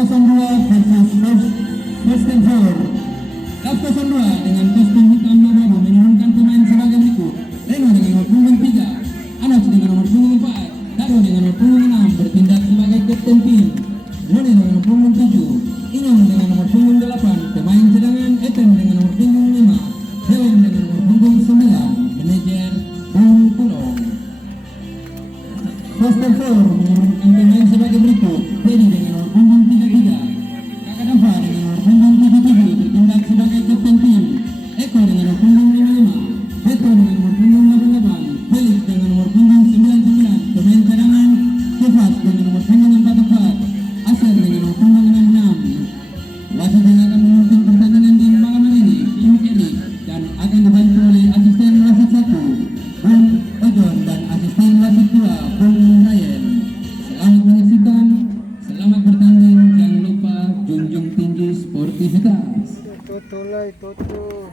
02 versus Boston Four. Lap 02 dengan kostum hitam abu-abu menurunkan pemain sebagai berikut. Reno dengan nomor punggung 3, Anas dengan nomor punggung 4, Dado dengan nomor punggung 6 bertindak sebagai kapten tim. Noni dengan nomor punggung 7, Inyong dengan nomor punggung 8, pemain cadangan Eten dengan nomor punggung 5, Dewan dengan nomor punggung 9, manajer Bung Tulong. Boston Four menurunkan pemain sebagai berikut. Teddy dengan nomor punggung 33, Kakak Dava dengan nomor punggung 77 bertindak sebagai kapten tim. Eko dengan nomor punggung 55, Beto dengan nomor punggung 88, Felix dengan nomor punggung 99, pemain cadangan Kefas dengan nomor punggung 44, Asar dengan nomor punggung 66. Wasit yang akan memimpin pertandingan di malam hari ini Kim Erik dan akan dibantu oleh asisten wasit 1 Bung Ojon dan asisten wasit 2 Bung Ryan. Selamat menyaksikan, selamat bertanding, jangan lupa junjung tinggi sportivitas. Tutulay, tutu.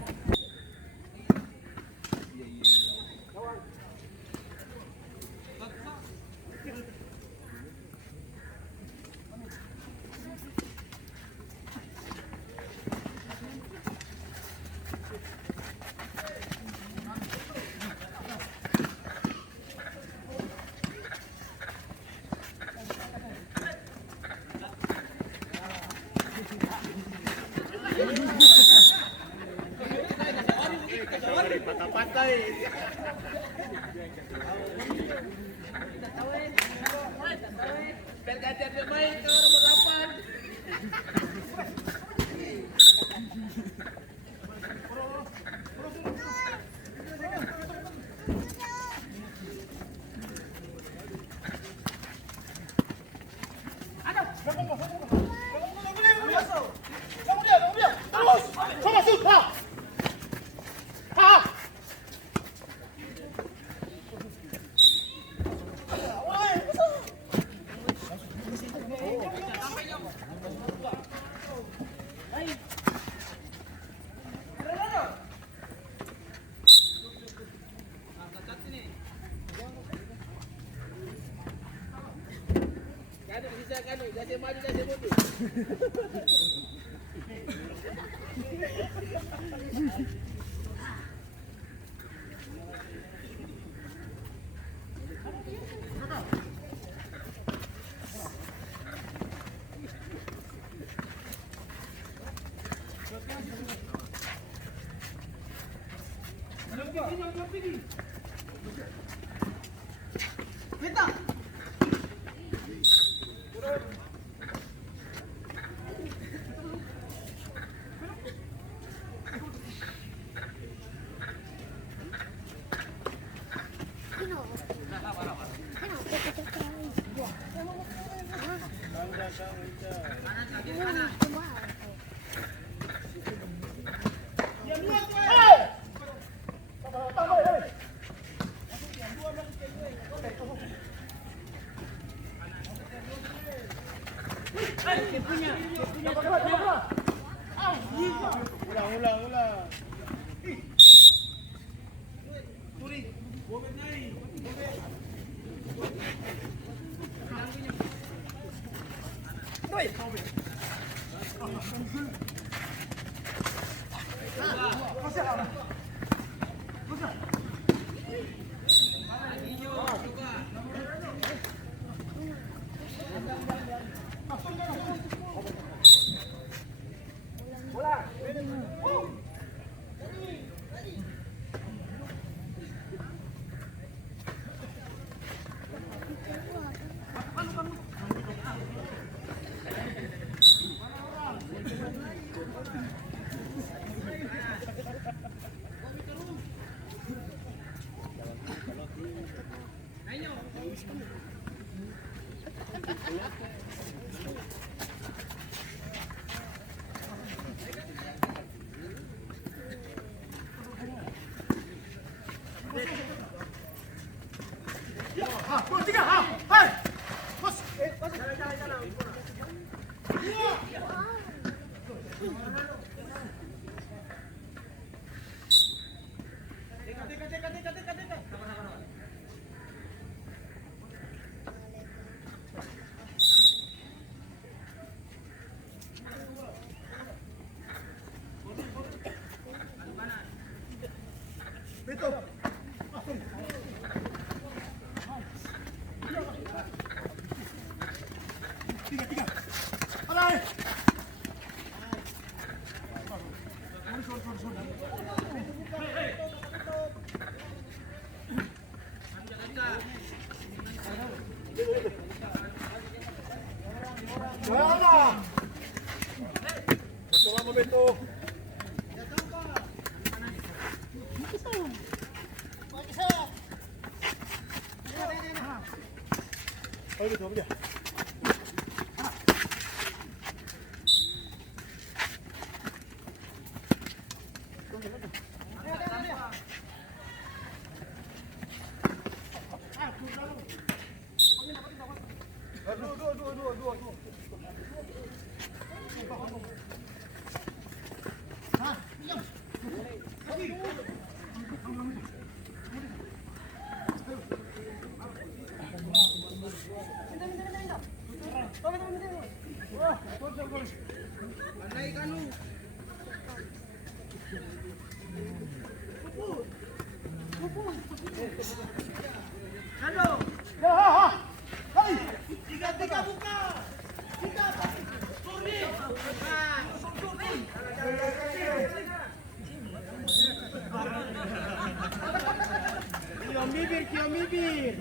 Kiam bibir.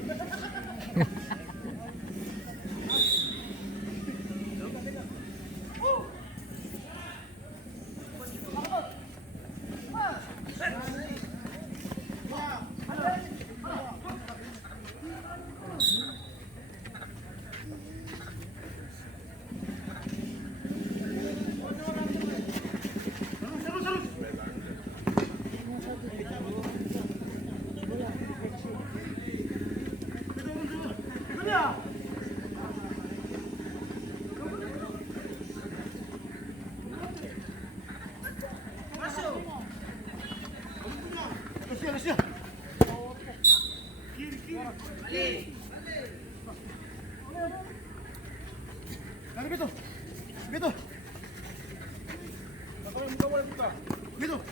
Gitu. Gitu. Gitu.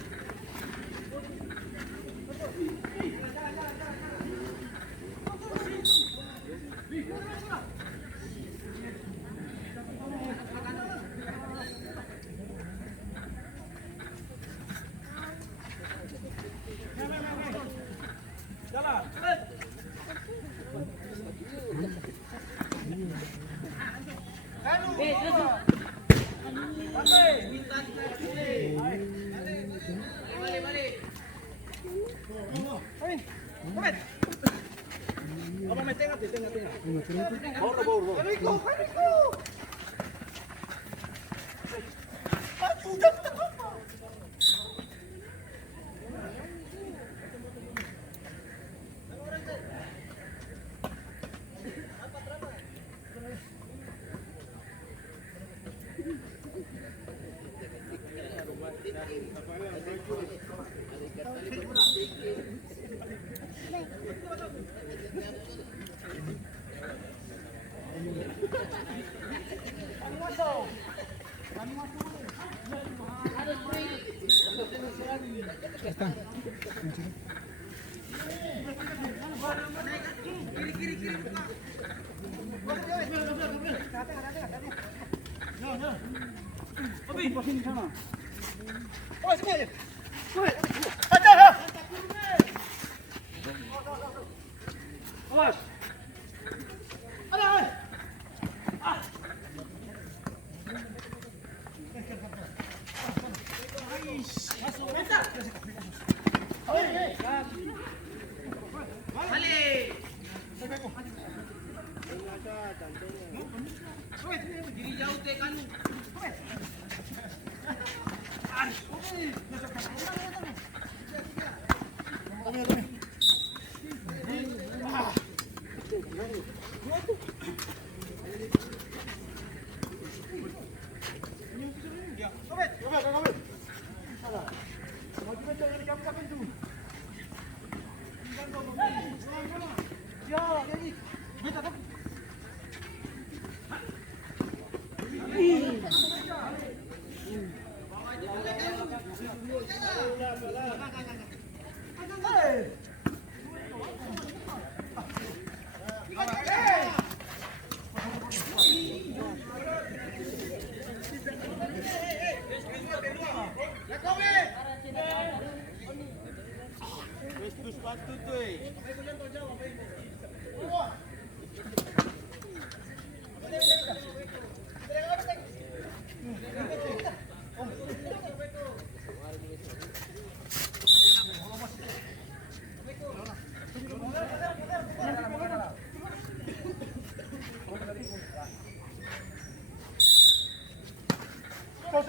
Bang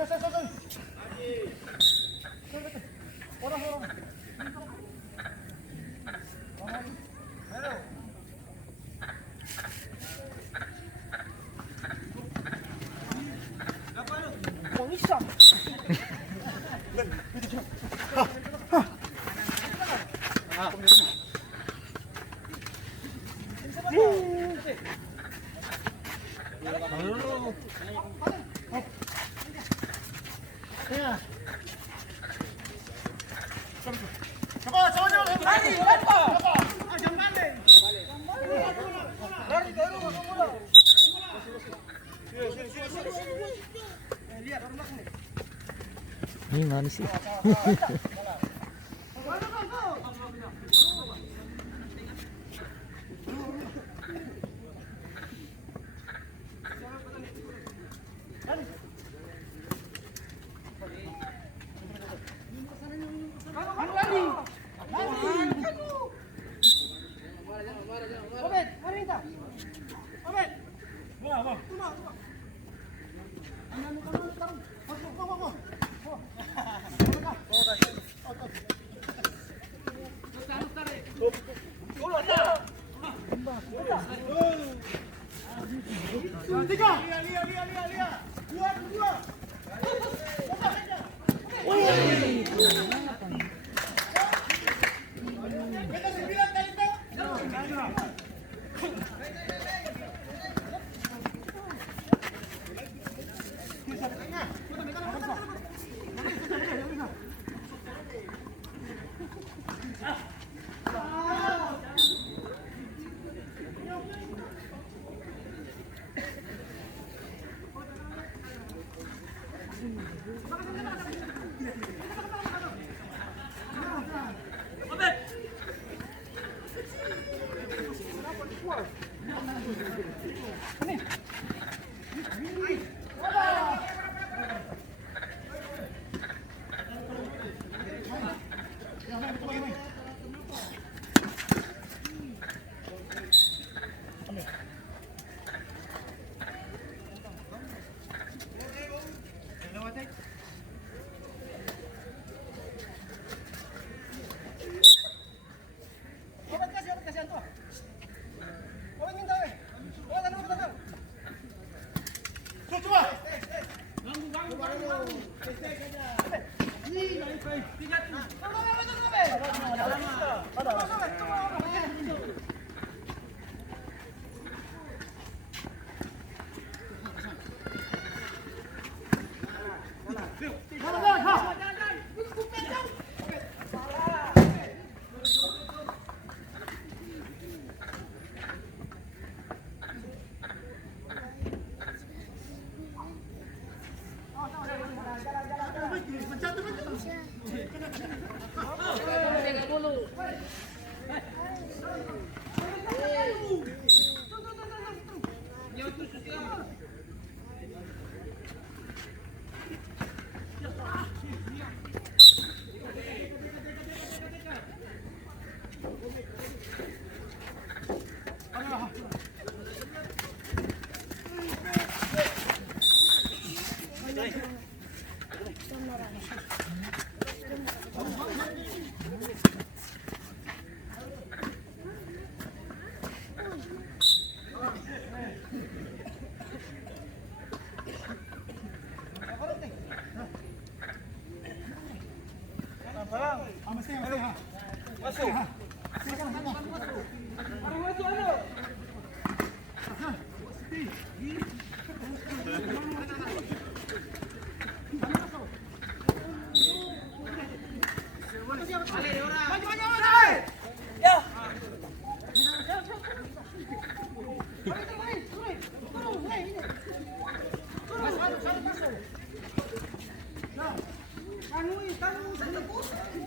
Isam. Ini mana sih?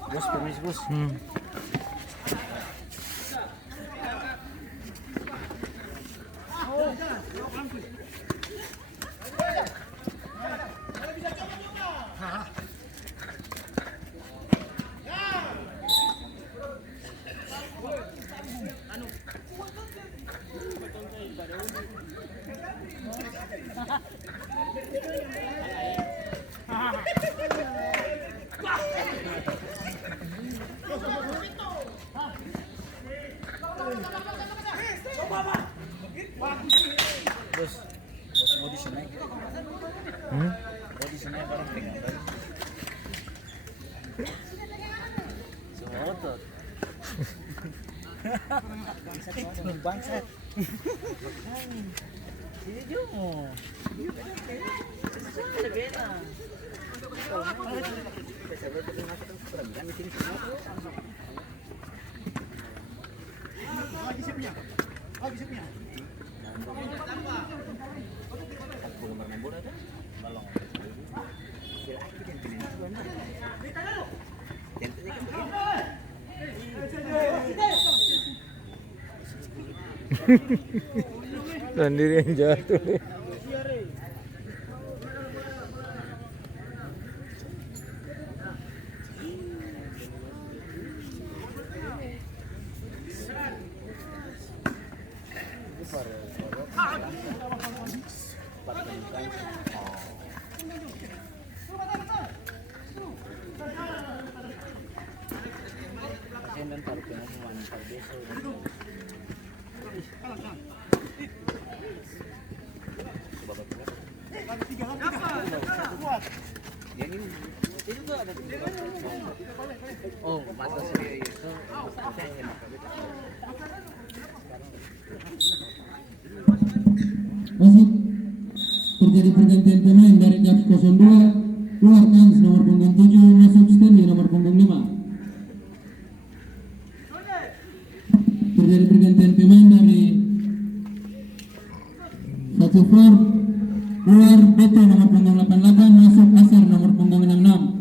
Bos, permisi bos. Bos mau di sana. Hmm? Mau di sana barang pegang. Semua otot. Bangsat. Ini jomo. Ada beda. Lagi sipnya. Lagi sipnya. Sendiri yang jatuh. Dan taruh ke mantap besok. Lagi tiga. Kuat. Yang ini juga ada. Oh, mata saya itu. Saya enak. Wasit terjadi pergantian pemain dari Caps 02 keluar Kans nomor punggung 7 masuk Stanley nomor punggung 5. Terjadi pergantian pemain dari satu for keluar Beto nomor punggung 88 masuk Asar nomor punggung 66.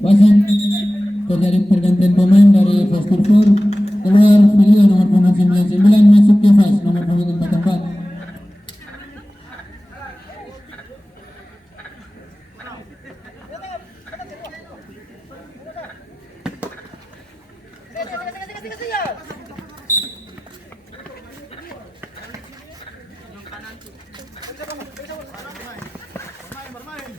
Wasit terjadi pergantian pemain dari first to four keluar Filio nomor punggung 99 masuk Kevas nomor punggung 44. Bermain.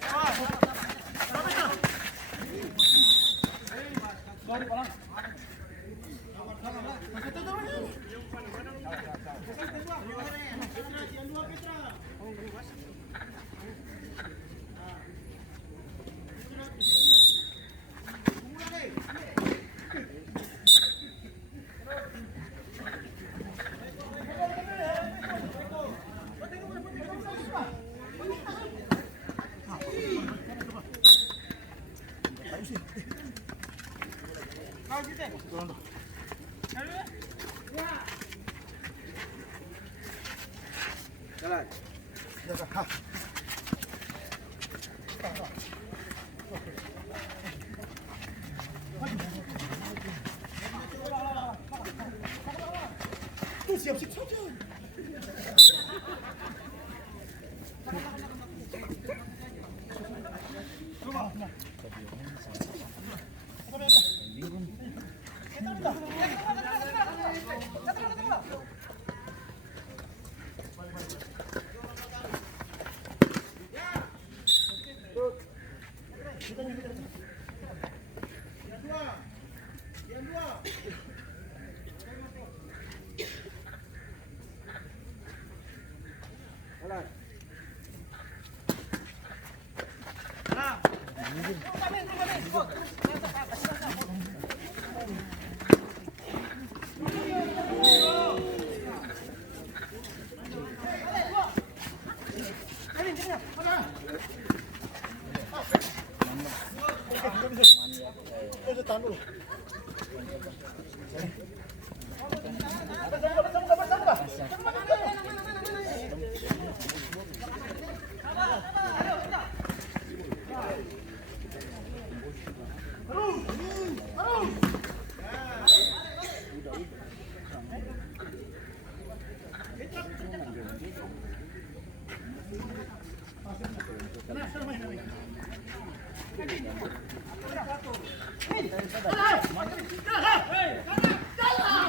Jalan. Jaga. Tuh siap-siap saja.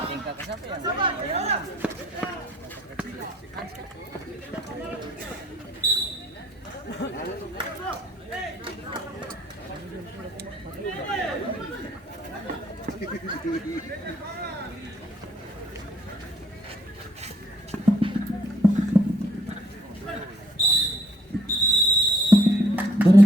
Tingkat ke siapa ya?